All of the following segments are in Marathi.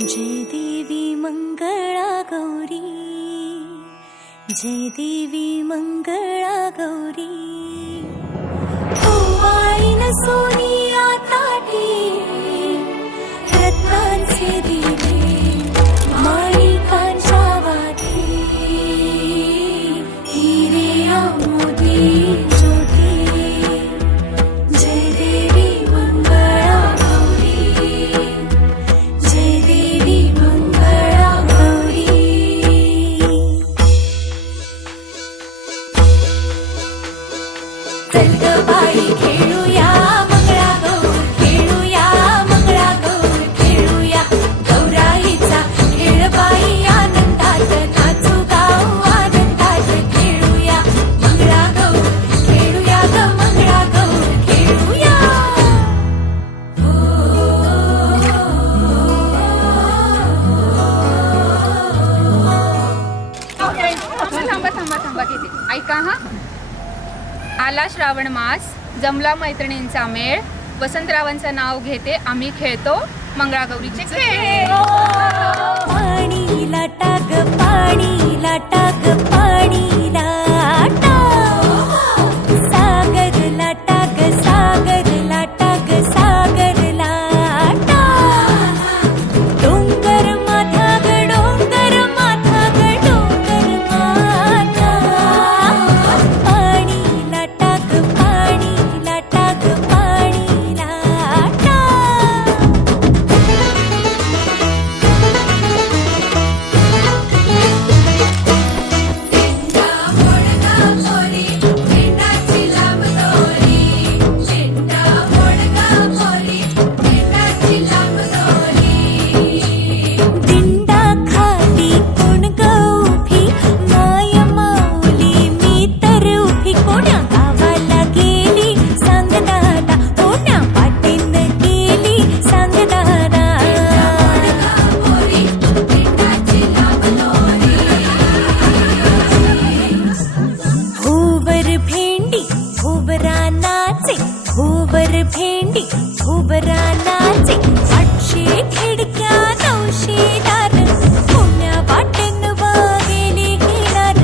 जय देवी मंगळा गौरी, जय देवी मंगळा गौरी, ओवाळीन सोनिया ताटी रत्नांचे दिवे माणिकांच्या वाती, हिरे मोती ज्योती, जय देवी मंगळा गौरी, जय देवी मंगळा गौरी. चल ग बाई खेळूया मंगळागौर, खेळूया मंगळागौर, खेळूया गौराईचा खेळ बाई, आनंदात नाचू गाऊ आनंदात, खेळूया मंगळागौर, खेळूया ग मंगळागौर, खेळूया. थांबा किती ऐका हा. आला श्रावण मास, जमला मैत्रिणींचा मेळ, वसंतरावांचं नाव घेते आम्ही खेळतो मंगळागौरीचे खेळ. पाणी लाटा ग पाणी लाटा ग पाणी लाटा, सागर लाटा ग सागर लाटा ग सागर लाटा, डोंगर माथा ग डोंगर माथा ग डोंगर माथा, पाणी लाटा ग पाणी लाटा ग पाणी लाटा. दिंडा खाली कोण गौफी, माय माऊली मी तर उभी, कोण्या गावाला गेली सांग दादा, कोण्या वाटेन गेली सांग दादा. भोवर भेंडी भोवरा नाचे, भोवर भेंडी भोवरा नाचे, 800 खिडक्या 900 दार, कोण्या वाटेन गेली घेणार,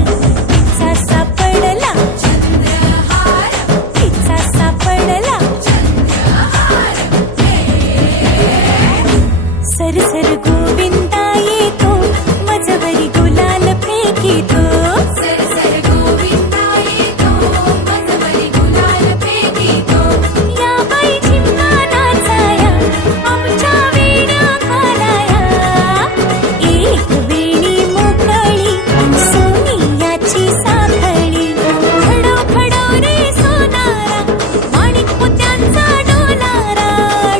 तिचा सापडला चंद्रहार, तिचा सापडला चंद्रहार. सर सर गोविंदा येतो, मजवरी गुलाल फेकितो, सर सर गोविंदा येतो, मजवरी गुलाल फेकितो. या बाई झिम्मा नाचाया, आमच्या वेण्या घालाया, एक वेणी मोकळी सोनियाची साखळी, खडो खडो रे सोनारा, माणिक मोत्यांचा डोलारा,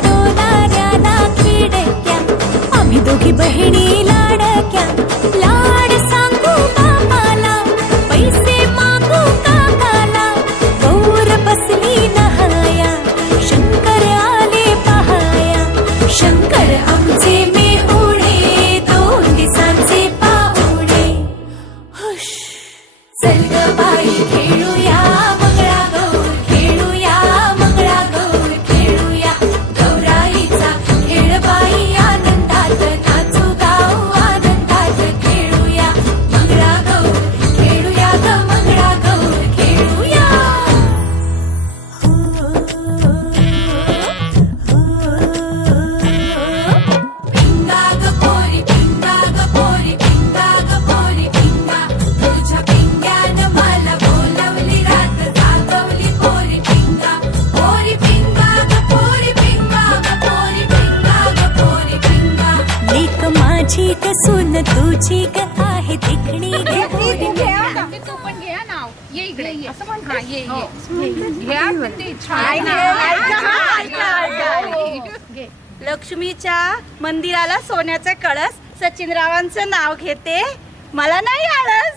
डोलाऱ्याला खिडक्या, आम्ही दोघी बहिणी लाडक्या, लाड सांगू बापाला, पैसे मागू काकाला, गौर बसली नहाया, शंकर आले पहाया, शंकर आमचे मेहुणे, 2 दिवसांचे पाहुणे. हुश. चल ग बाई खेळूया मंगळागौर, खेळूया मंगळागौर, खेळूया गौराईचा खेळ बाई, आनंदात नाचू गाऊ आनंदात, खेळूया मंगळागौर, खेळूया ग मंगळागौर, खेळूया. पिंगा ग पोरी पिंगा ग पोरी पिंगा ग पोरी पिंगा, तुझ्या पिंग्यानं मला बोलवली रात जागवली पोरी पिंगा, पोरी पिंगा ग पोरी पिंगा ग पोरी पिंगा ग पोरी पिंगा. लेक माझी ग सून तुझी ग आहे देखणी ग पोरी पिंगा. तू पण घ्या नाव, ये इकडे ये. हा ये घ्या पण ते छान घे. लक्ष्मीच्या मंदिराला सोन्याचा कळस, सचिनरावांचं नाव घेते, मला नाही आळस.